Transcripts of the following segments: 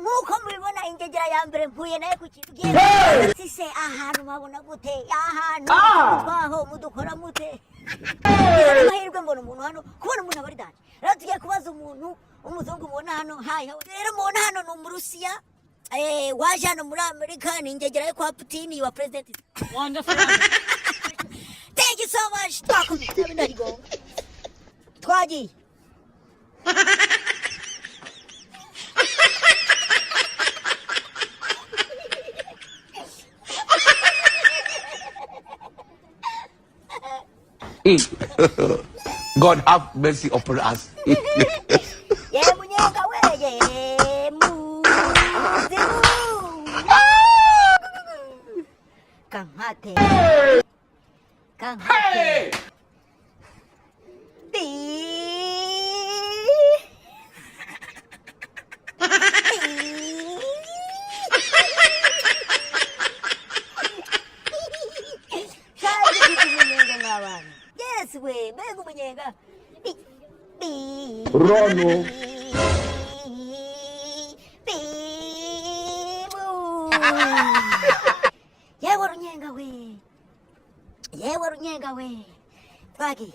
nkuko mubibona ingegera ya mbere mpuye naye ku kintu se ahantu mabona gute ahantu twaho mudukora mute amahirwe mbona umuntu hano kubona umuntu abari danje rero tugiye kubaza umuntu umuzungu mubona hano hayi rero mubona hano ni umurusiya waje hano muri Amerika ni ingegera yo kwa Putin wa president Wonderful. Thank you so much. Twagiye God have mercy upon us. Munyenga weye Kanghate. Yes, we bego munyenga. Rono. Yewe runyenga we. Twagi.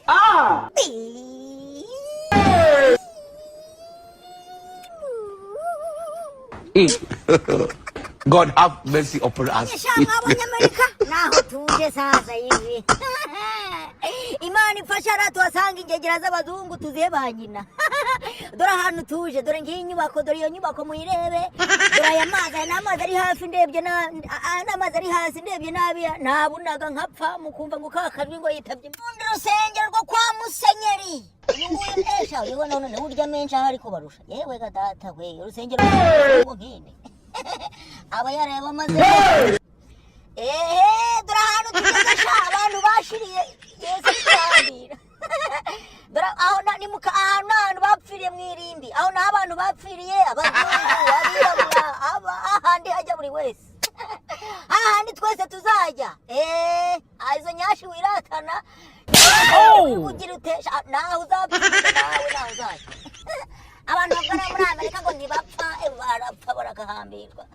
God have mercy upon us. Amerika naho tuje sasa hivi. Imani ifasha twasanga ingegera z'abazungu tuzihe banyina. Dore ahantu tuje dore ngiyi nyubako dore iyo nyubako muyirebe. Dore aya mazi n'amazi ari hafi ndebye n'amazi ari hasi ndebye nabi nabunaga nkapfa mukumva ngo kakajwi ngo yitabye mu rusengero rwo kwa Musenyeri. Esha ubona none urya menshi ahari ko barusha. Yewe ga data we urusengero rwo nkine. Aba yareba maze dore ahantu tugezeho abantu bashiriye Yesu kwandira dore aho ni muka ahantu bapfiriye mwirimbi aho na abantu bapfiriye abazungu abirabura ahandi hajya buri wese ahandi twese tuzajya izo nyashi wiratana ugira utesha naho uzapfira nawe naho uzajya abantu bagana muri Amerika ngo ntibapfa barapfa barakahambirwa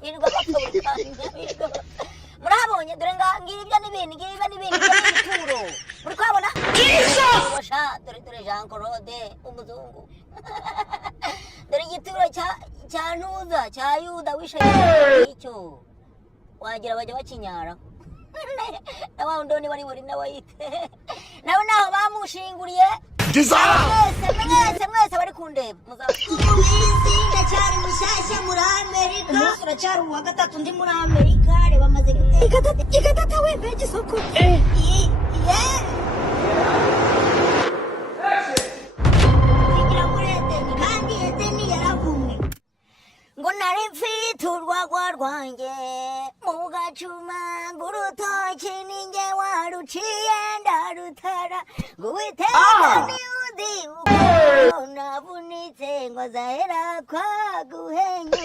birirwa bapfa murabonye dore ngibyo n'ibindi by'ibituro muri kwabona dore Jean Claude umuzungu dore igituro cya Ntuza cya Yuda wishe icyo wagira bajya bakinyara nawe ndoni bari buri nawayite nawe naho bamushinguriye mwese bari kundeba ndacyari mushyashya muri Amerika turacyari uwa gatatu ndi muri Amerika reba maze igatata we mbega isoko igira muri Edeni kandi Edeni yaravumwe ngo nari mfite urwagwa rwanjye mu gacuma ng'urutoki ninjye waruciye ndarutara ngo Uwiteka niwundi uko navunitse ngo azahera kwaguhenya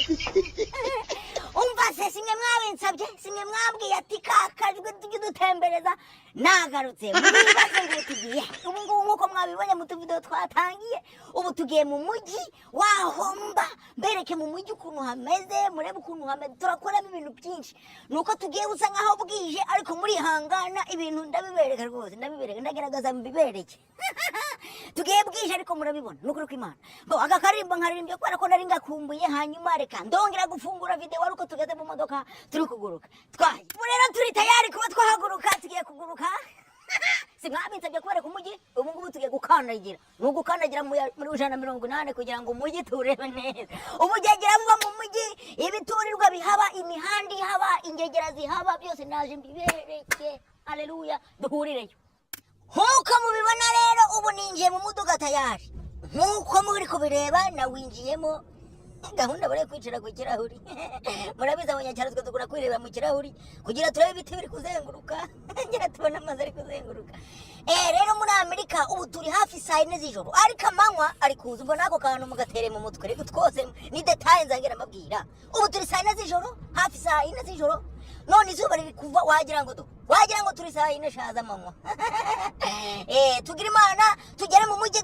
umva se simwe mwabinsabye simwe mwambwiye ati kakajwe tujye dutembereza nagarutse mwibaze ngo tugiye ubu ngubu nk'uko mwabibonye mu tuvidewo twatangiye ubu tugiye mu mujyi wahomba mbereke mu mujyi ukuntu hameze murebe ukuntu hameze turakoramo ibintu byinshi nuko tugiye gusa nkaho bwije ariko muri hangana ibintu ndabibereka rwose ndagerageza mbibereke tugiye bwije ariko murabibona nukuri kw'Imana bo agakarimbo nkaririmbye kubera ko nari ngakumbuye hanyuma reka ndongera gufungura video ariko tugeze mu modoka turi kuguruka twaye rero turi tayari kuba twahaguruka tugiye kuguruka simwabinsabye kubera ku mujyi ubu ngubu tugiye gukandagira nugukandagira muri 180 kugira ngo umujyi turebe neza ubugegera buba mu mujyi ibiturirwa bihaba imihanda ihaba ingegera zihaba byose naje mbibereke haleluya duhurireyo nkuko mubibona rero ubu ninjiye mu muduga tayari nkuko muri kubireba nawinjiyemo gahunda bari kwicara ku kirahuri murabiza abanyacyaro twe dukora kwireba mu kirahuri kugira turebe ibiti biri kuzenguruka ngira tubona amazi ari kuzenguruka rero muri Amerika ubu turi hafi saa 4 z'ijoro ariko amanywa ari kuza ubwo nako kantu mugatere mu mutwe rero twose ni details nzangira mabwira ubu turi saa 4 z'ijoro hafi saa 4 z'ijoro none izuba riri kuva wagira ngo turi saa 4 shaza amanywa tugira Imana tugere mu mujyi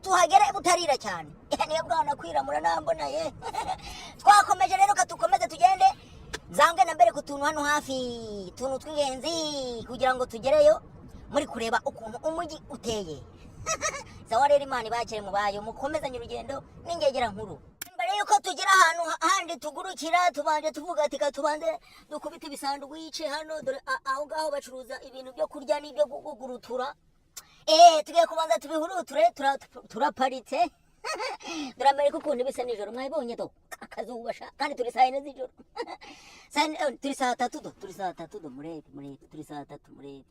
tuhagere butarira cyane niyo bwana kwiramura nambona ye zange na mbere ku tuntu hano hafi tuntu tw'ingenzi kugira ngo tugereyo muri kureba ukuntu umujyi uteye. Sawa rero Imana ibakire mu bayo mukomezanye urugendo n'ingegera nkuru. Mbere yuko tugera ahantu handi tugurukira tubanje tuvuga ati tubanze dukubita ibisanduwice hano dore aho ngaho bacuruza ibintu byo kurya n'ibyo gugurutura. Tugiye kubanza tubihuruture turaparitse. Duramereka ukuntu bisa nijoro mwabonye do akazuba sha kandi turi saa 4 z'ijoro. Turi saa 3 do murebe turi saa 3 murebe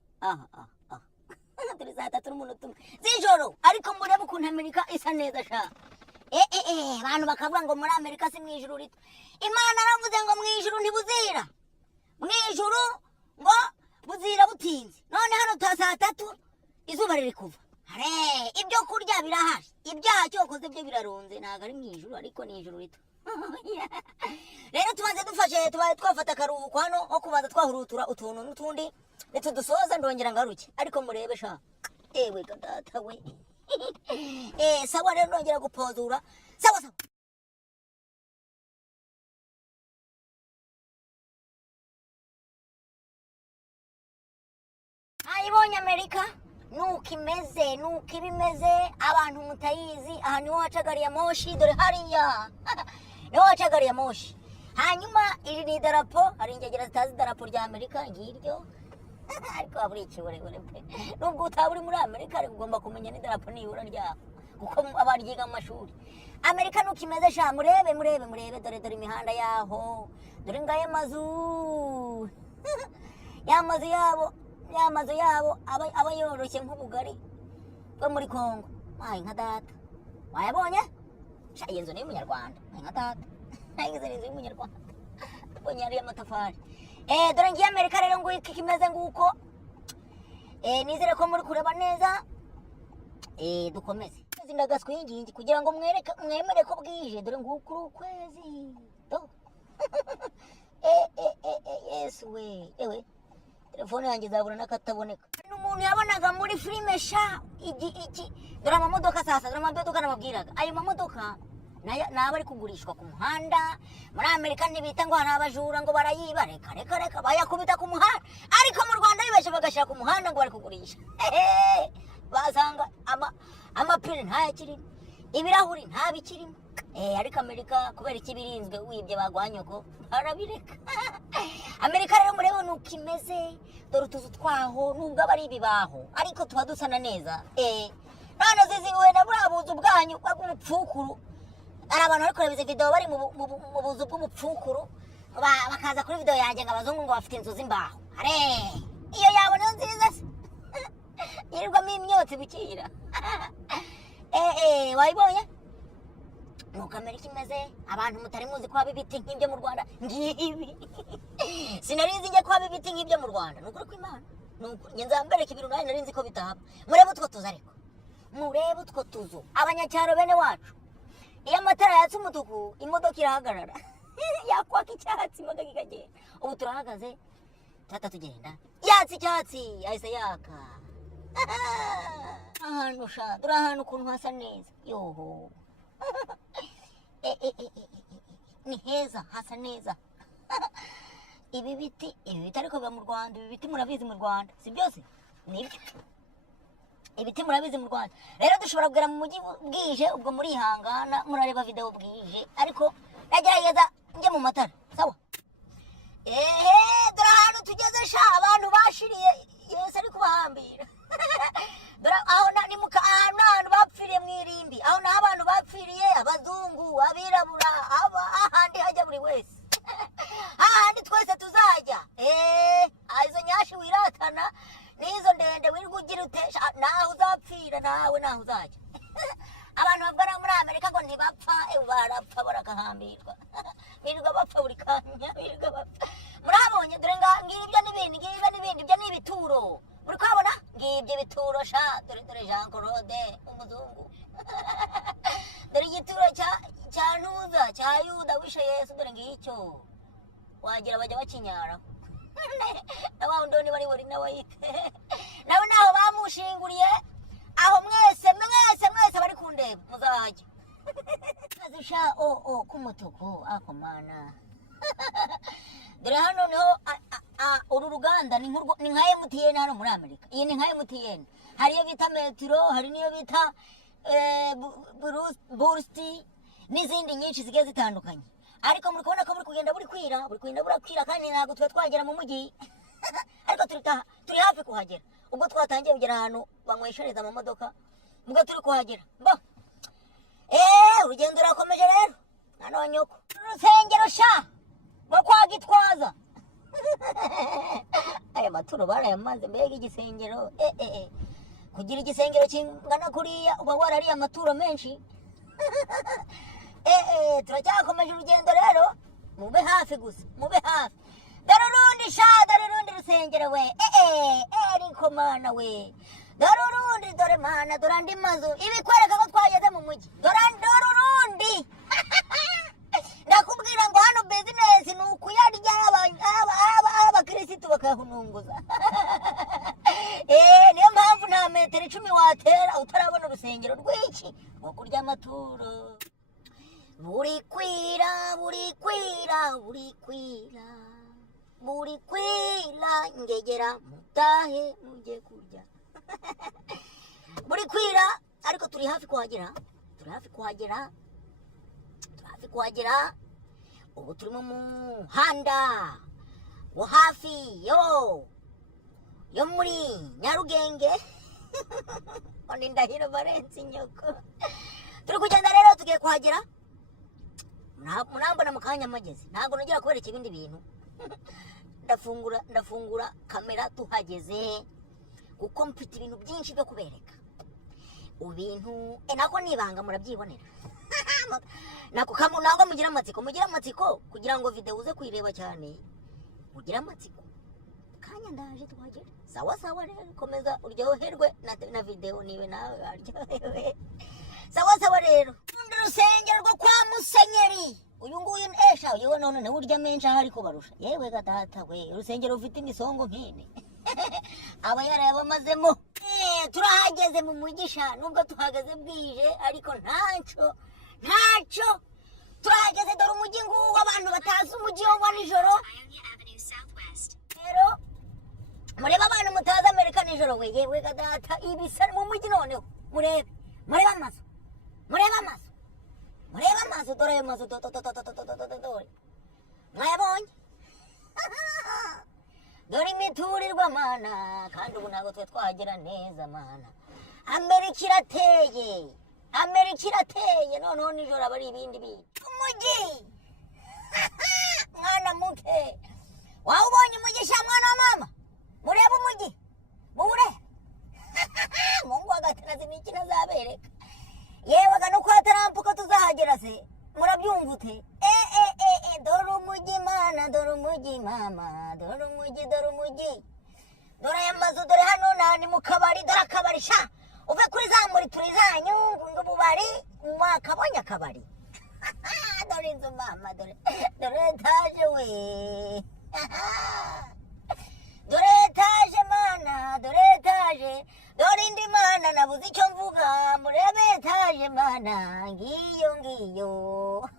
turi saa 3 n'umunota z'ijoro ariko murebe ukuntu Amerika isa neza sha. Abantu bakavuga ngo muri Amerika si mwijuru rito. Imana aravuze ngo mwijuru ntibuzira. Mwijuru ngo buzira butinze. None hano ta saa 3 izuba riri kuva. Ibyo kurya birahari. Ibyaha cyokoze byo birarunze ntago ari mwijuru ariko ni ijuru rito. Rero tubanze dufashe tubaye twafata akaruhuko hano ho kubanza twahurutura utuntu n'utundi ndetse dusoza ndongera ngaruke ariko murebe sha. Ewe data we. Sawa rero ndongera gupozura. Sawa. Ayibonye Amerika nuko imeze nuko ibimeze abantu mutayizi aha niho hacagariye moshi dore hariya. Niho hacagariye moshi. Hanyuma iri ni idarapo hari ingegera zitazi idarapo rya Amerika ngiryo. Ariko aburi ikiboregore pe nubwo utaburi muri Amerika ariko ugomba kumenya n'idarapo nibura ryaho kuko abaryiga amashuri. Amerika nuko imeze sha murebe dore imihanda yaho dore ngaye mazu yamazu yabo aba yoroshye nk'ubugari bwo muri Kongo. Nka data wayabonye sha yenzo ni umunyarwanda nka data ngize ni umunyarwanda bonye ari amatafari. Dore ngiye Amerika rero ngo ikimeze nguko. Nizere ko muri kureba neza. Dukomeze zindagaswe y'ingingi kugira ngo mwemere ko bwije dore nguko ukwezi do. Yesu we ewe telefone yanjye zabura nakataboneka. N'umuntu yabonaga muri filime sha iki dore amamodoka sasa dore amamodoka nababwiraga ayo mamodoka naba ari kugurishwa ku muhanda. Muri Amerika ntibita ngo hari abajura ngo barayiba reka bayakubita ku muhanda ariko mu Rwanda bibeshe bagashira ku muhanda ngo bari kugurisha. Basanga amapine ntayakirimo ibirahuri ntabikirimo. Ariko Amerika kubera ikibirinzwe wibye bagwanyoko barabireka. Amerika rero murebe nuko imeze dore utuzu twaho nubwo abari ibibaho ariko tuba dusana neza. None ziziwe na burabuzu bwanyu bw'umupfukuru. Ari abantu ariko rebize video bari mu buzu bw'umupfukuru bakaza kuri video yanjye ngabazungu ngo bafite inzu z'imbaho. Iyo yabona nziza se yirirwamo imyotsi bikira. Wayibonye nuko Amerika imeze abantu mutari muzi ko ibiti nk'ibyo mu Rwanda ngibi. Sinarizi njye ko ibiti nk'ibyo mu Rwanda nukuri ko Imana nuko ngenza mbereka ibintu narinzi ko bitaba. Murebe utwo tuzu ariko murebe utwo tuzu abanyacyaro bene wacu. Iyo amatara yatse umutuku imodoka irahagarara. Yakwaka icyatsi imodoka ikagenda. Ubu turahagaze tata tugenda yatse icyatsi ahise yaka. Ahantu sha dore ahantu ukuntu hasa neza yoho. Ni heza hasa neza. Ibi biti ariko biba mu Rwanda. Ibi biti murabizi mu Rwanda si byose nibyo ibiti murabizi mu Rwanda. Rero dushobora kugera mu mujyi bwije ubwo muri hangana murareba video bwije ariko nagerageza njye mu matara sawa. Dore ahantu tugeze sha abantu bashiriye Yesu ari kubahambira. Dore aho ni muka ahantu bapfiriye mwirimbi aho na abantu bapfiriye abazungu abirabura ahandi hajya buri wese. Ahandi twese tuzajya. Izo nyashi wiratana nizo ndende wirirwa ugira utesha naho uzapfira nawe naho uzajya. Abantu babwara muri Amerika ngo ntibapfa barapfa barakahambirwa. Birirwa bapfa buri kanya birirwa bapfa. Murabonye dore ngibyo n'ibindi byo ni ibituro. Muri kwabona ngibyo bituro sha dore Jean Claude umuzungu. Dore igituro cya Ntuza cya Yuda wishe Yesu dore ngicyo. Wagira bajya bakinyara. Nawe ndoni bari nawe yite. Nawe naho bamushinguriye aho mwese bari kundeba muzajya. Azisha kumutuku ako mana. dore hano niho uru ruganda ni nka MTN hano muri Amerika. Iyi ni nka MTN. Hari iyo bita Metro, hari niyo bita Bursti n'izindi nyinshi zigiye zitandukanye. Ariko muri kubona ko muri kugenda buri kwira kandi ntabwo twe twagera mu mujyi. Ariko turi hafi kuhagera. Ubwo twatangiye kugera ahantu banyweshereza mu modoka, ubwo turi kuhagera. Urugendo rurakomeje rero. Hano wanyoko. Urusengero sha rwo kwa Gitwaza. Aya maturo barayamaze mbega igisengero. Kugira igisengero kingana kuriya uba warariye amaturo menshi. Turacyakomeje urugendo rero. Mube hafi gusa, mube hafi. Dore urundi rusengero we. Ariko mana we. Dore mana, dore andi mazu. Ibi kwereka ko twageze mu mujyi. Dore urundi. Ndakubwira ngo hano business ni ukuyarya abakirisitu bakahununguza. Niyo mpamvu nta metero 10 watera utarabona urusengero rw'iki rwo kurya amaturo. Buri kwira ngegera mutahe mujye kurya. Buri kwira ariko turi hafi kuhagera. Ubu turi mu muhanda wo hafi yo muri Nyarugenge. Oni ndahiro Valence nyoko. Turi kugenda rero tugiye kuhagera. Munambona mukanya mageze. Ntago nongera kubereka ibindi bintu. Ndafungura kamera tuhageze. Kuko mfite ibintu byinshi byo kubereka. Ubintu nako nibanga murabyibonera. Nako mugira amatsiko kugira ngo video uze kuyireba cyane. Mugira amatsiko. Kanya ndaje tuhagera. Sawa rero komeza uryoherwe na video niwe nawe aryohewe. Sawa rero. Urusengero rwo kwa Musenyeri. Uyu nguyu uyu none urya menshi ahari kubarusha. Yewe gatata we, urusengero rufite imisongo nkine. Aba yarabamazemo. Turahageze mu mugisha nubwo tuhagaze bwije ariko ntacyo. Turahageze dore umujyi nguwo abantu batazi umujyi wa nijoro. Rero mureba abantu mutazi Amerika nijoro we, yewe gatata ibisa mu mujyi noneho. Mureba amaso dore amaso dore. Mwayabonye? Dore imiturirwa mana kandi ubu ntabwo twe twagera neza mana. Amerika irateye noneho nijoro abari ibindi bintu. Umujyi mwana muke wawubonye umugisha mwana wa mama. Mureba umujyi Mungu agatanazi niki nazabereka. Yewe gano kwa Trump ko tuzahagera se murabyumva ute? Dore umujyi mana, dore umujyi mama, dore umujyi. Dore aya mazu dore hano nani mu kabari, dore akabari sha. Uve kuri za muri turi zanyu ngo bubari mwakabonye akabari. Dore inzu mama, dore etage we. Dore etage mana, dore indi mana nabuze icyo mvuga. Murebe etage mana, ngiyo.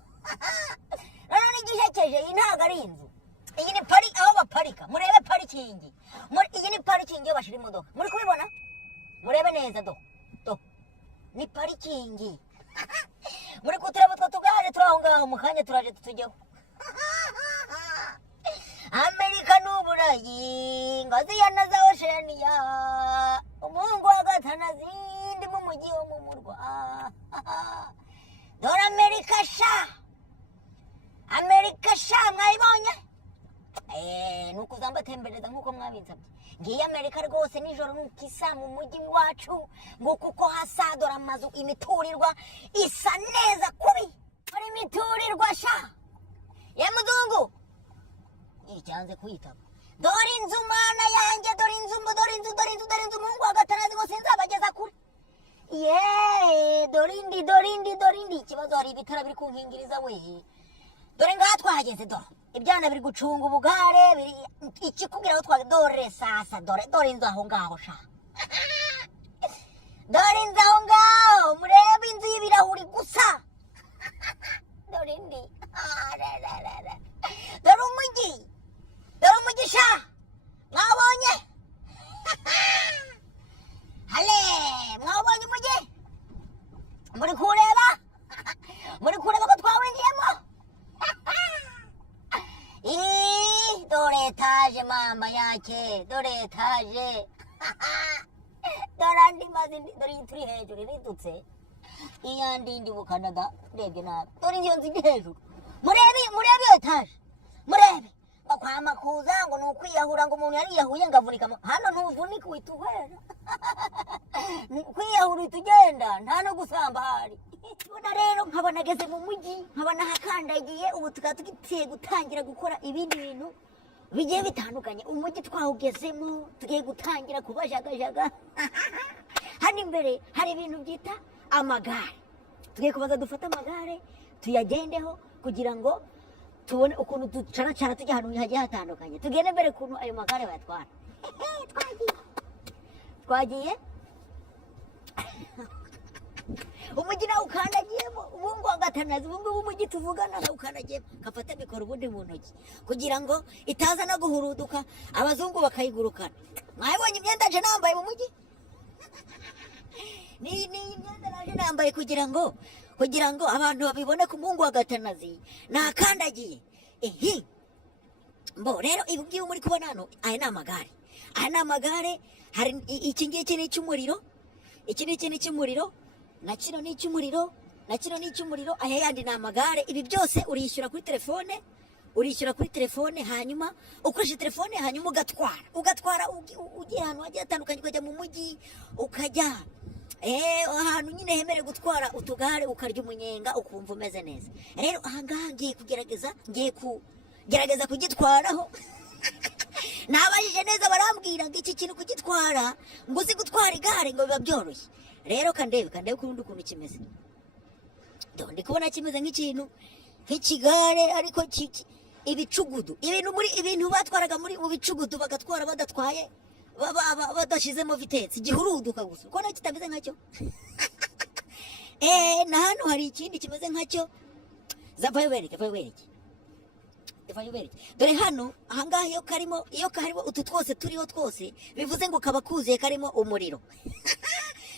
None nigishekeje iyi ntago ari inzu. Iyi ni aho baparika. Murebe parikingi. Iyi ni parikingi yo bashira imodoka. Muri kubibona? Murebe neza do. Ni parikingi. Muri kutureba tugare turaho ngaho mukanya turaje tutujyeho. Amerika n'Uburayi ngazi ya naza Oceania. Umungu wa gatanazi ndi mu mujyi wo mu murwa. Dore Amerika sha mwayibonye? Nuko uzamba tembereza nkuko mwabinsabye. Ngiye Amerika rwose nijoro nukisa mu mujyi wacu ngo kuko hasa dore amazu imiturirwa isa neza kubi. Ari imiturirwa sha. Ye muzungu. Icyanze kwitaba. Dore inzu mana yanjye, dore inzu Mungu wa gatanazi ngo sinzabageza kure. Dore indi ikibazo hari ibitara biri kunkingiriza we. Dore ngaha twahageze dore. Ibyana biri gucunga ubugare biri ikikubwira aho dore sasa dore inzu aho ngaho sha. Dore inzu aho ngaho murebe inzu y'ibirahuri gusa. Dore indi. Dore umujyi yaje mama yake dore etaje dore andi mazi dore turi hejuru ridutse iyandi ndi mu Canada ndebye nabi dore iyo nzi hejuru murebe etaje murebe bakwama kuza ngo nukwiyahura ngo umuntu yariyahuye ngavunika hano ntuvunika wituhera kwiyahura itugenda nta no gusamba hari bona rero nkabona ageze mu mujyi nkabona hakandagiye ubu tukaba tugiye gutangira gukora ibindi bintu bigiye bitandukanye umujyi twawugezemo tugiye gutangira kubajagajaga hano imbere hari ibintu byita amagare tugiye kubaza dufata amagare tuyagendeho kugira ngo tubone ukuntu ducaracara tujya ahantu hagiye hatandukanye tugende mbere ukuntu ayo magare bayatwara twagiye umujyi nawe ukandagiyemo ubungu agatanazi ubungubu umujyi tuvugana nawe ukandagiyemo gafata mikoro ubundi mu ntoki kugira ngo itaza no guhuruduka abazungu bakayigurukana mwabonye imyenda nje nambaye mu mujyi ni imyenda naje nambaye kugira ngo abantu babibone ku mungu agatanazi nakandagiye mbo rero ibi muri kubona hano aya ni amagare hari iki ngiki ni icy'umuriro iki ni icy'umuriro na kino ni icy'umuriro aya yandi ni amagare ibi byose urishyura kuri telefone hanyuma ukoresha telefone hanyuma ugatwara ugiye ahantu hagiye hatandukanye ukajya mu mujyi ukajya ahantu nyine hemerewe gutwara utugare ukarya umunyenga ukumva umeze neza rero ahangaha ngiye kugerageza kugitwaraho nabajije neza barambwira ngo iki kintu kugitwara ngo uzi gutwara igare ngo biba byoroshye rero kandebe kurundi ukuntu kimeze ndi kubona kimeze nk'ikigare ariko ibicugudu ibintu batwaraga mu bicugudu bagatwara badatwaye badashizemo vitesi gihuruduka gusa uko kitameze nkacyo na hano hari ikindi kimeze nkacyo vayo bereke dore hano ahangaha iyo karimo utu twose turiho twose bivuze ngo kaba kuzuye karimo umuriro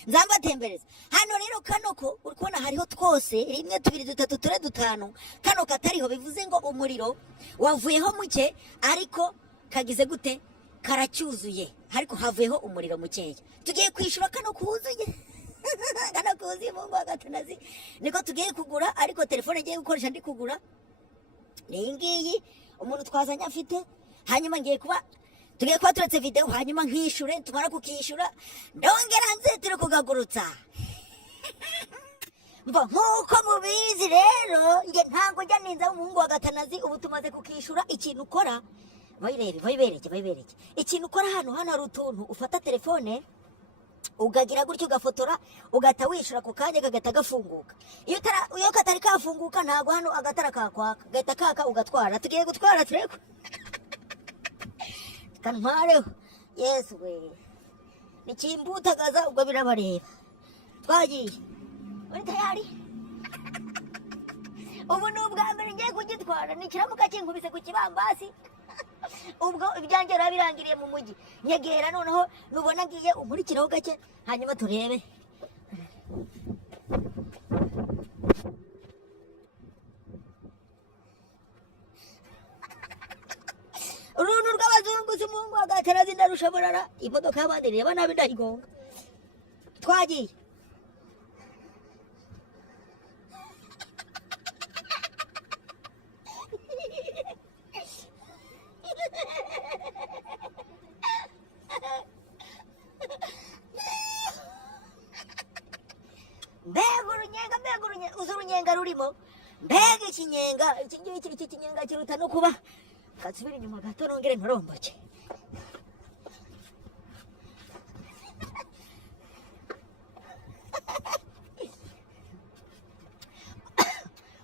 nzambatembereza hano rero kano ko uri kubona hariho twose 1 2 3 4 5 kano katariho bivuze ngo umuriro wavuyeho muke ariko kagize gute karacyuzuye ariko havuyeho umuriro mukeya tugiye kwishura kano kuzuye mu Gatanazi niko tugiye kugura ariko telefone ngiye gukoresha ndi kugura ni ngiyi umuntu twazanye afite hanyuma tugiye kuba turetse video hanyuma nkishure tumara kukishyura ndongera nze turi kugagurutsa nkuko mubizi rero nge ntango njya ninza umuhungu wa Gatanazi ubu tumaze kukishyura ikintu ukora bayibereke ikintu ukora hano hari utuntu ufata telefone ugagira gutyo ugafotora ugata wishyura ku kanya kagata gafunguka iyo katari kafunguka ntago hano agatara kakwaka gahita kaka ugatwara tugiye gutwara tureko kantwareho yesu we nikimbutagaza ubwo birabareba twagiye uri tayari ubu ni ubwa mbere ngiye kugitwara nikiramuka kinkubise ku kibambasi ubwo ibyanjye birangiriye mu mujyi nyegera noneho nubona ngiye umurikiraho gake hanyuma turebe uruntu rw'abazungu z'umuhungu wa Gatanazi ndarushoborara imodoka y'abandi reba nabi ndayigonga twagiye uzi urunyenga rurimo mbega ikinyenga iki kinyenga kiruta no kuba kasubira inyuma gato nongere ntoromboke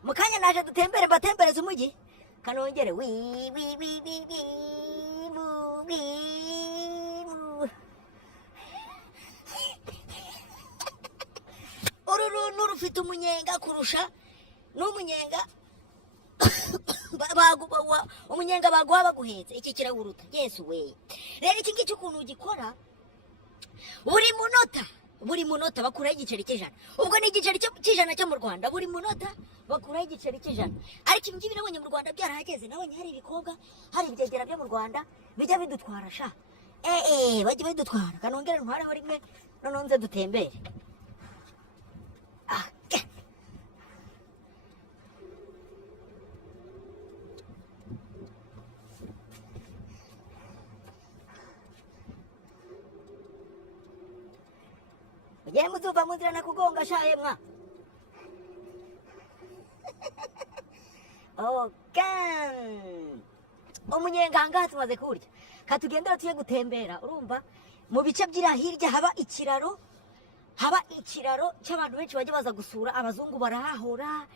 mukanya naje dutembere mbatembereza umujyi kanongere uru runtu rufite umunyenga kurusha n'umunyenga umunyenga baguha baguhetse iki kirawuruta yesu we rero iki ngiki ukuntu ugikora buri munota buri munota bakuraho igiceri cy'ijana. Ubwo ni igiceri cy'ijana cyo mu Rwanda, buri munota bakuraho igiceri cy'ijana. Ariko ibi ngibi nabonye mu Rwanda byarahageze, nabonye hari ibikobwa, hari ibyegera byo mu Rwanda bijya bidutwara sha. Bajya bidutwara, kanongere ntwaraho rimwe noneho nze dutembere. Ye muzuva munzira nakugonga shaye mwa. Umunyenga tumaze kurya. Katugendera tuye gutembera, urumva? Mu bice byira hirya haba ikiraro cy'abantu benshi bajya baza gusura, abazungu barahahora,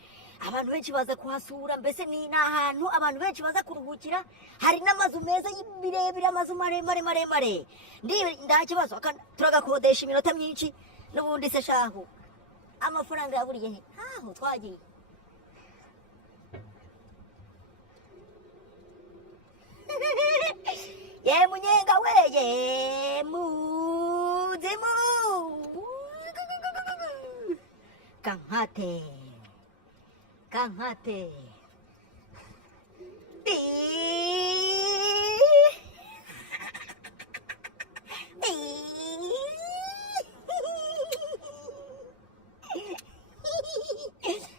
abantu benshi baza kuhasura, mbese ni ahantu abantu benshi baza kuruhukira. Hari n'amazu meza birebire, amazu maremare. Nda kibazo turagakodesha iminota myinshi n'ubundi se shahu amafaranga yaburiye he? Aho twagiye ye munyenga weye muzimu kankate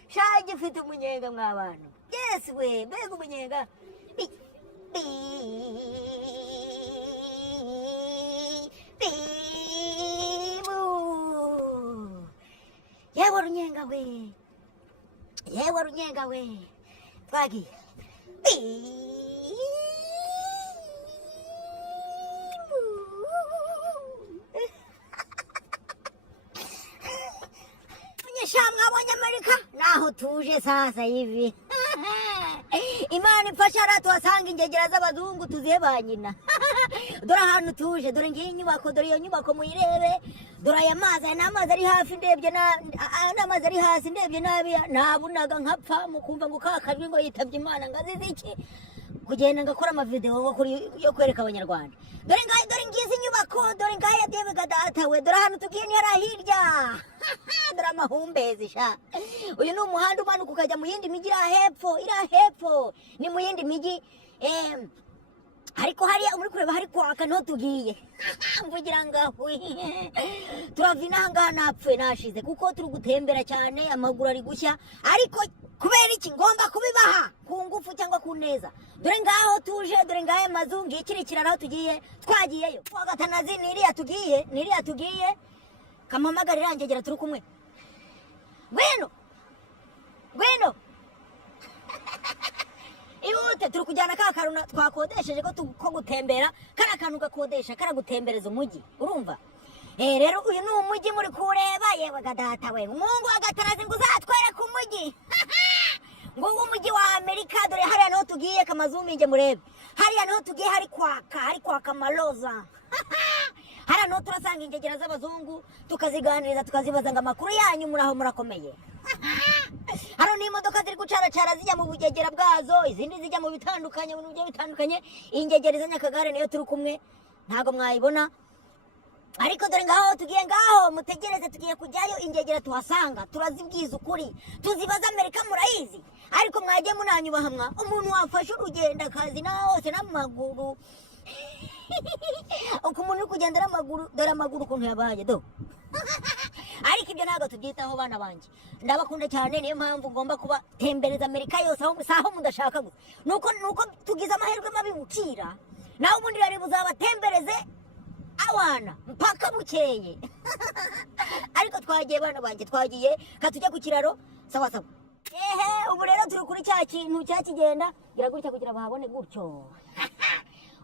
shaje mfite umunyenga mw'abantu. Yes we, mbega umunyenga. Yewe runyenga we twagiye. Mwabonye Amerika naho tuje sasa hivi. Imana ifasha tuhasanga ingegera z'abazungu tuzihe ba nyina. Dore ahantu tuje, dore ngiyi nyubako, dore iyo nyubako muyirebe, dore aya mazi, n'amazi ari hafi ndebye n'amazi ari hasi ndebye nabi, nabunaga nkapfa mukumva ngo kakajwi ngo yitabye Imana ngazize iki kugenda ngakora amavideo yo kwereka abanyarwanda. Dore ngizi nyubako, dore ngaya debe gadatawe, dore ahantu tugiye ni hari hirya. Dore amahumbezi sha. Uyu ni umuhanda umanuka ukajya mu yindi migi ira hepfo, ni mu yindi migi ariko hariya muri kureba hari kwaka no tugiye. Mvugira ngaho turavina hanga napfe nashize kuko turi gutembera cyane, amaguru ari gushya, ariko kubera iki ngomba kubibaha ku ngufu cyangwa ku neza. Dore ngaho tuje, dore ngaye amazu ngikiri kiraraho tugiye, twagiyeyo twagatanazi niriya tugiye kamamagarira ngegera turi kumwe. Gweno ihute turi kujyana ka karuna twakodesheje ko gutembera, kana kantu gakodesha karagutembereza umujyi, urumva? Rero uyu ni umujyi muri kureba, yewe gadata we umungu agatarazi ngo uzatwereke umujyi. Ngo umujyi wa Amerika, dore hariya niho tugiye kamazuminge murebe, hariya niho tugiye hari kwaka maloza. Hariya niho turasanga ingegera z'abazungu tukaziganiriza, tukazibaza ngo amakuru yanyu muraho murakomeye. Hano ni imodoka ziri gucaracara zijya mu bugegera bwazo, izindi zijya mu bitandukanye, mu buryo bitandukanye. Ingegera z'Nyakagare niyo turi kumwe, ntago mwayibona. Ariko dore ngaho tugiye, ngaho mutegereze, tugiye kujyayo. Ingegera tuhasanga turazibwiza ukuri, tuzibaza Amerika murayizi, ariko mwagiye munanyubaha mwa umuntu wafashe urugendo akazi naho hose n'amaguru. Uko umuntu kugendera amaguru, dore amaguru ukuntu yabaye do. Ariko ibyo ntabwo tubyitaho bana banjye, ndabakunda cyane, niyo mpamvu ngomba kuba tembereza Amerika yose aho mudashaka gusa. Nuko tugize amahirwe mabi bukira, naho ubundi rari buzabatembereze awana mpaka bukeye. Ariko twagiye bana banjye, twagiye katujya ku kiraro sawa. Ubu rero turi kuri cya kintu cyakigenda gira gutya kugira bahabone gutyo.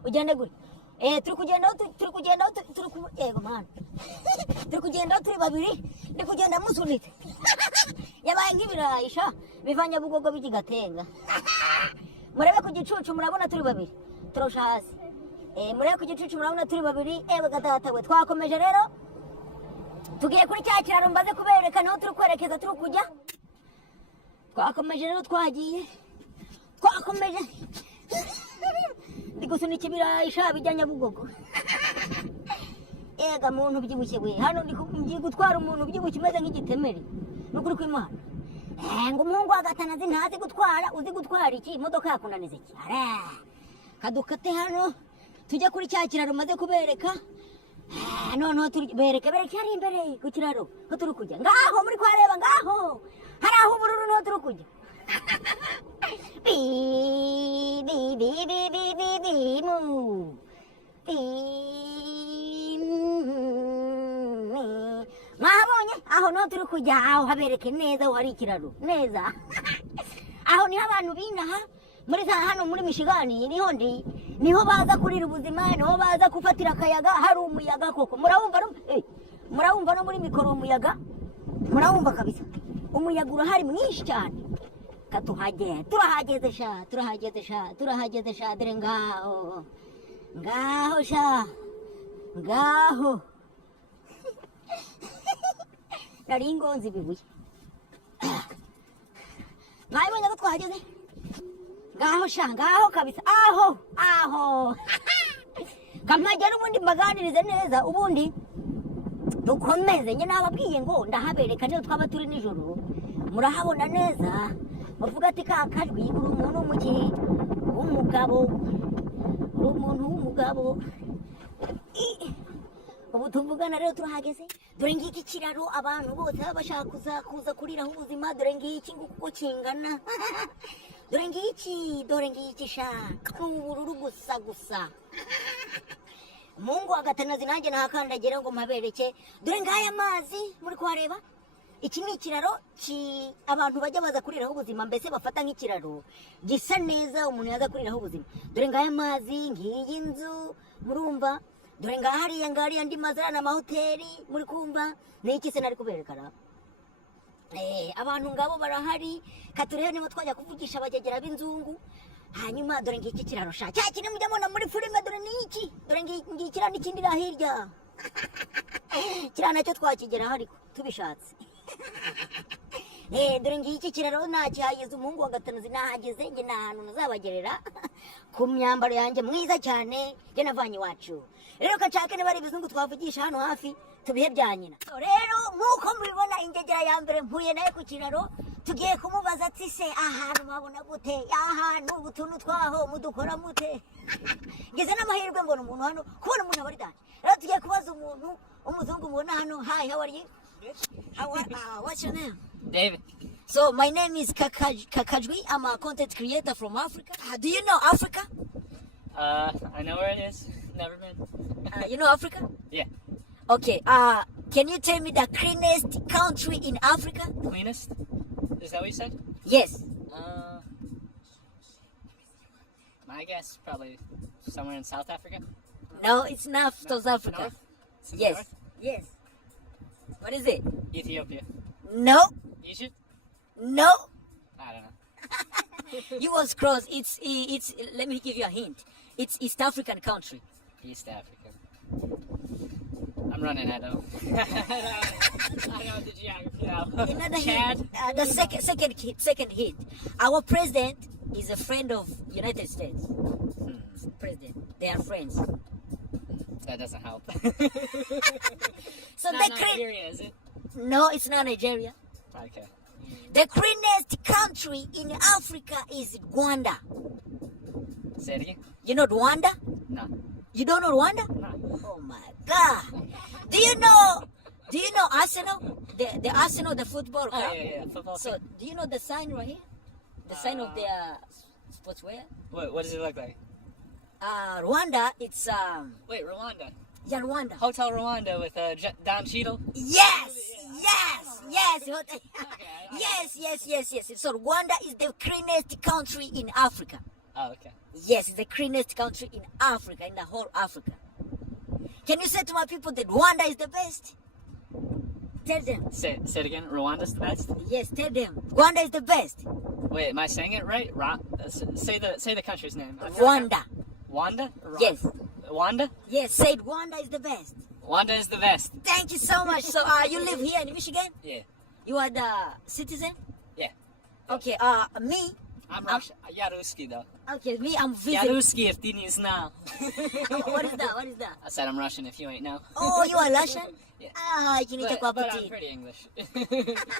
Ugende gutya. Turi kugenda yego man. Turi kugenda turi babiri, ndi kugenda musunitse. Yabaye nk'ibirayisha bivanya bugogo bigigatenga. Murebe ku gicucu murabona turi babiri, turosha hasi. Murebe ku gicucu murabona turi babiri, ewe gatata we. Twakomeje rero tugiye kuri cya kiraro mbaze kubereka naho turi kwerekeza, turi kujya. Twakomeje rero twagiye, twakomeje ndigusunika ibirayisha bijya Nyabugogo. ega muntu ubyibushye we hano ngiye gutwara umuntu ubyibushye umeze nk'igitemeri nukuri kw'Imana ngo umuhungu wa gatanazi ntazi gutwara uzi gutwara iki imodoka yakunaniza iki kadukate hano tujya kuri cya kiraro maze kubereka noneho bereke hari imbere ku kiraro ko turi kujya ngaho muri kwareba ngaho hari aho ubururu niho turi kujya mwahabonye aho niho turi kujya aho habereke neza aho hari ikiraro neza aho niho abantu binaha muri hano muri Michigan niho baza kurira ubuzima niho baza gufatira akayaga hari umuyaga koko murabumva no muri mikoro umuyaga murabumva kabisa umuyaga urahari mwinshi cyane turahageze sha dore ngaho sha ngaho nari ngonzi bibuye mwabonye ko twahageze ngaho sha ngaho kabisa aho kamagera ubundi mbaganirize neza ubundi dukomeze njye nababwiye ngo ndahabereka niyo twaba turi nijoro murahabona neza bavuga ati kakajwi uri umuntu w'umugabo ubu tuvugana rero turahageze dore ngiki kiraro abantu bose bashaka kuza kuriraho ubuzima dore ngiki nguko kingana dore ngiki sha ubururu gusa Mungu wa gatanazi nanjye nahakandagira ngo mabereke dore ngaya amazi muri kuhareba iki ni ikiraro abantu bajya baza kuriraho ubuzima mbese bafata nk'ikiraro gisa neza umuntu yaza kuriraho ubuzima dore ngaya amazi ngiyi nzu murumva dore ngahariya andi mazara n'amahoteli muri kumva n'iki se nari kuberekana abantu ngabo barahari katurebe niba twajya kuvugisha abagegera b'inzungu hanyuma dore ngiki kiraro sha cya kintu mujya mubona muri filime dore niki dore ngiki kiraro n'ikindi rahirya kiraro nacyo twakigeraho ariko tubishatse dore ngiki kiraro nakihageze umuhungu wa gatanazi nahageze njye n'ahantu nazabagerera ku myambaro yanjye mwiza cyane njye navanye iwacu rero kacake niba ari ibizungu twavugisha hano hafi tubihe bya nyina rero nk'uko mubibona ingegera ya mbere mpuye nayo ku kiraro tugiye kumubaza ati se ahantu mabona gute ahantu utuntu twaho mudukora mute ngeze n'amahirwe mbona umuntu hano kubona umuntu aba ari danje rero tugiye kubaza umuntu umuzungu mubona hano hi how are you what's your name David. So my name is Kakajwi. I'm a content creator from Africa. Do you know Africa? I know where it is. Never been. You know Africa? Yeah. Okay. Can you tell me the cleanest country in Africa? Cleanest? Is that what you said? Yes. My guess probably somewhere in South Africa. No, it's not South Africa. North? It's in the Yes. north? Yes. What is it? Ethiopia. No. Egypt? No. I don't know. You was close. It's. Let me give you a hint. It's East African country. East Africa. I'm running out of. I know the geography now. Another Chad. hint. The second hint. Our president is a friend of United States. President. They are friends. That doesn't help. So Not Nigeria, is it? No, it's not Nigeria. Okay. The cleanest country in Africa is Rwanda. Say it again? You know Rwanda? No. You don't know Rwanda? No. Oh my God! Do you know Arsenal? The Arsenal, the football club. Oh, yeah. Football So team. do you know the sign right here? The sign of their sportswear. What does it look like? Rwanda. It's Wait, Rwanda. yeah, Rwanda. Hotel Rwanda with Don Cheadle. Yes. Yes. So Rwanda is the cleanest country in Africa. Oh, okay. Yes, it's the cleanest country in Africa, in the whole Africa. Can you say to my people that Rwanda is the best? Tell them. Say it again. Rwanda's the best. Yes, tell them. Rwanda is the best. Wait, am I saying it right? Say the country's name. Rwanda. Wanda? Yes. Wanda? Yes, say it. Rwanda is the best. Wanda is the best. Thank you so much. So you live here in Michigan? Yeah. You are the citizen? Yeah. Okay, me, I'm Russian. Yaruski though. Okay, me, I'm visiting. Yaruski if Dini is now. What is that? What is that? I said I'm Russian if you ain't know. Oh, you are Russian? Yeah. Ah, ikintu kwa But I'm puti. pretty English.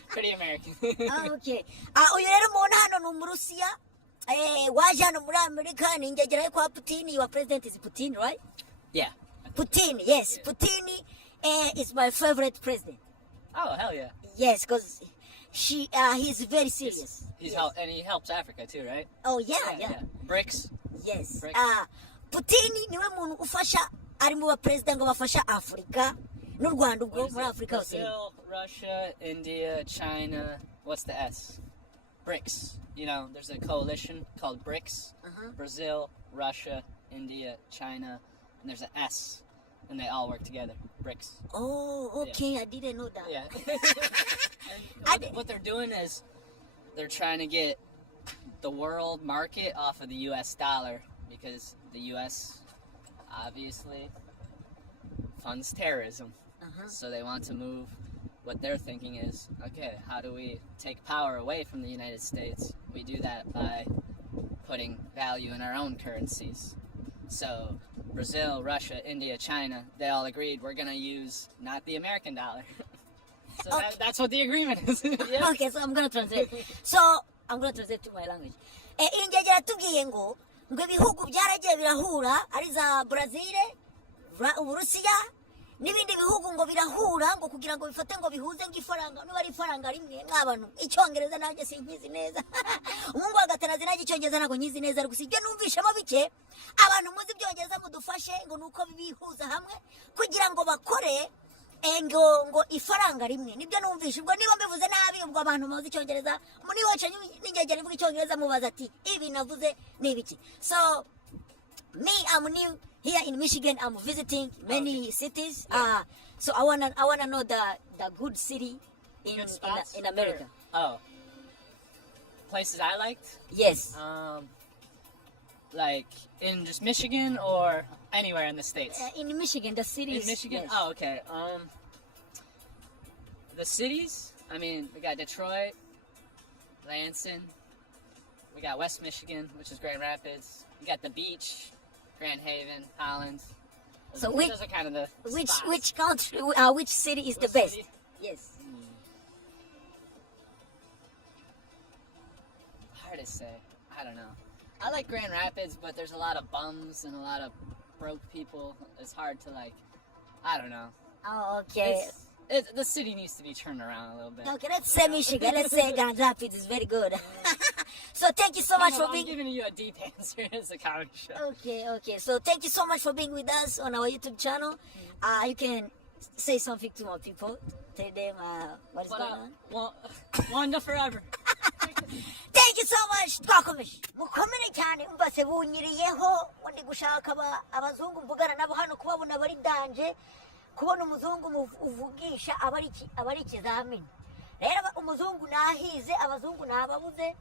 Pretty American. Okay. Uyu rero mubona hano ni Umurusiya. Waje hano muri Amerika ni ingegera kwa Putin. Your president is Putin, right? Yeah. Putin, yes. Yeah. Putin is my favorite president. Oh hell yeah. Yes, because he's very serious. He's Yes. and he helps Africa too, right? Oh, yeah. BRICS. Yes. Right. Putin niwe muntu ufasha ari mu baperezida ngo bafasha Afrika n'u Rwanda ubwo What is muri it? Afrika hose. Brazil, Russia, India, China. What's the S? BRICS. You know, there's a coalition called BRICS. Brazil, Russia, India, China, and there's an S, and they all work together. BRICS. Oh, okay. I didn't know that. Yeah. And what they're doing is they're trying to get the world market off of the U.S. dollar because the U.S. obviously funds terrorism. So they want to move. What they're thinking is, okay, how do we take power away from the United States? We do that by putting value in our own currencies. So Brazil, Russia, India, China, they all agreed we're going to use not the American dollar. So that's what the agreement is. Yeah. Okay, so I'm going to translate. So I'm going to translate to my language. Ingegera tubwiye ngo ibihugu byaragiye birahura ari za Brazil, Uburusiya n'ibindi bihugu ngo birahura ngo kugira ngo bifate ngo bihuze ng'ifaranga niba ari ifaranga rimwe mw'abantu icyongereza nanjye sinkizi neza umungu agatanazi nanjye icyongereza ntabwo nkizi neza ariko ibyo numvishemo bike abantu muzi ibyongereza mudufashe ngo nuko bibihuza hamwe kugira ngo bakore ngo ifaranga rimwe nibyo numvishe ubwo niba mbivuze nabi ubwo abantu muzi icyongereza muri wacu n'ingegera ivuga icyongereza mubaza ati ibi navuze ni ibiki. So me, I'm new here in Michigan. I'm visiting many cities. So I wanna know the good city in America. Places I liked. Yes. Like in just Michigan or anywhere in the States. In Michigan, the cities. In Michigan. Yes. Oh, okay. The cities. I mean, we got Detroit, Lansing. We got West Michigan, which is Grand Rapids. We got the beach. Grand Haven, Holland. So those are kind of the spots. which country, which city is the best? City? Yes. Hard to say. I don't know. I like Grand Rapids, but there's a lot of bums and a lot of broke people. It's hard to I don't know. Oh, okay. The city needs to be turned around a little bit. Okay, let's say Michigan. Let's say Grand Rapids is very good. So thank you so much for being. I'm giving you a deep answer. It's a comedy show. Okay. So thank you so much for being with us on our YouTube channel. You can say something to our people. Tell them what is going on. Wanda forever. Thank you so much. Twakomeje mukomere cyane mbase bunyiriyeho ndi gushaka abazungu mvugana nabo hano kubabona bari danje kubona umuzungu uvugisha abari ikizamini rero umuzungu nahize abazungu nababuze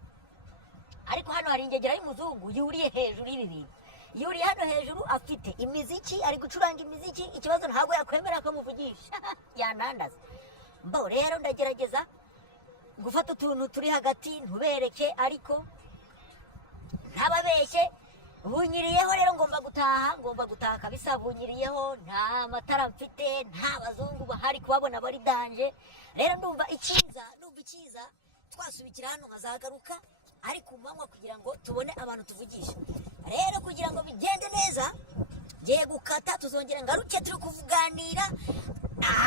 ariko hano hari ingegera y'umuzungu yuriye hejuru y'ibintu yuriye hano hejuru afite imiziki ari gucuranga imiziki ikibazo ntabwo yakwemera ko muvugisha yanandaza mbo rero ndagerageza gufata utuntu turi hagati ntubereke ariko ntababeshye bunyiriyeho rero ngomba gutaha kabisa bunyiriyeho nta matara mfite nta bazungu bahari kubabona bari danje rero ndumva icyiza twasubikira hano nkazagaruka ari ku manywa kugira ngo tubone abantu tuvugisha rero kugira ngo bigende neza ngiye gukata tuzongera ngaruke turi kuvuganira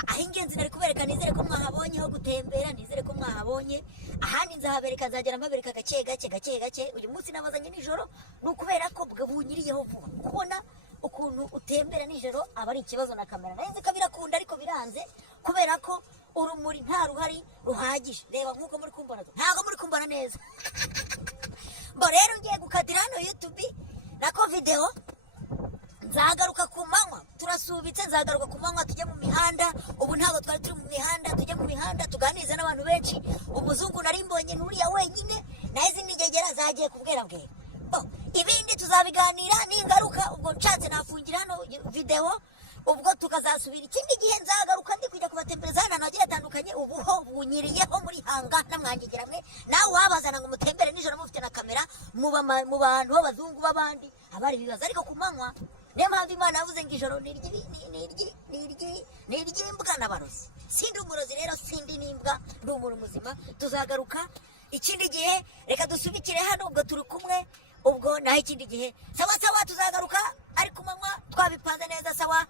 aho ingenzi nari kubereka nizere ko mwahabonye ho gutembera nizere ko mwahabonye ahandi nzahabereka nzagera mpabereka gake uyu munsi nabazanye nijoro nukubera ko bunyiriyeho vuba kubona ukuntu utembera nijoro aba ari ikibazo na kamera narinzi ko birakunda ariko biranze kubera ko urumuri nta ruhari ruhagije reba nkuko muri kumbona ntago muri kumbona neza mbo rero ngiye gukatira hano YouTube nako video nzagaruka ku manywa turasubitse nzagaruka ku manywa tujye mu mihanda ubu ntabwo twari turi mu mihanda tujye mu mihanda tuganiriza n'abantu benshi umuzungu nari mbonye nuriya wenyine n'izindi ngegera zagiye kubwera ibindi tuzabiganira n'ingaruka ubwo nshatse nafungira hano video ubwo tukazasubira ikindi gihe nzagaruka ndi kujya kubatembereza ahantu hagiye hatandukanye ubuho bunyiriyeho muri hanga namwangigira mwe nawe wabazana ngo mutembere nijoro mufite na kamera mu bantu b'abazungu b'abandi abari bibaza ariko ku manywa niyo mpamvu imana yavuze ngo ijoro ni iry'imbwa n'abarozi sindi umurozi rero sindi n'imbwa ndi umuntu muzima tuzagaruka ikindi gihe reka dusubikire hano ubwo turi kumwe ubwo naho ikindi gihe sawa tuzagaruka ari ku manywa twabipanze neza sawa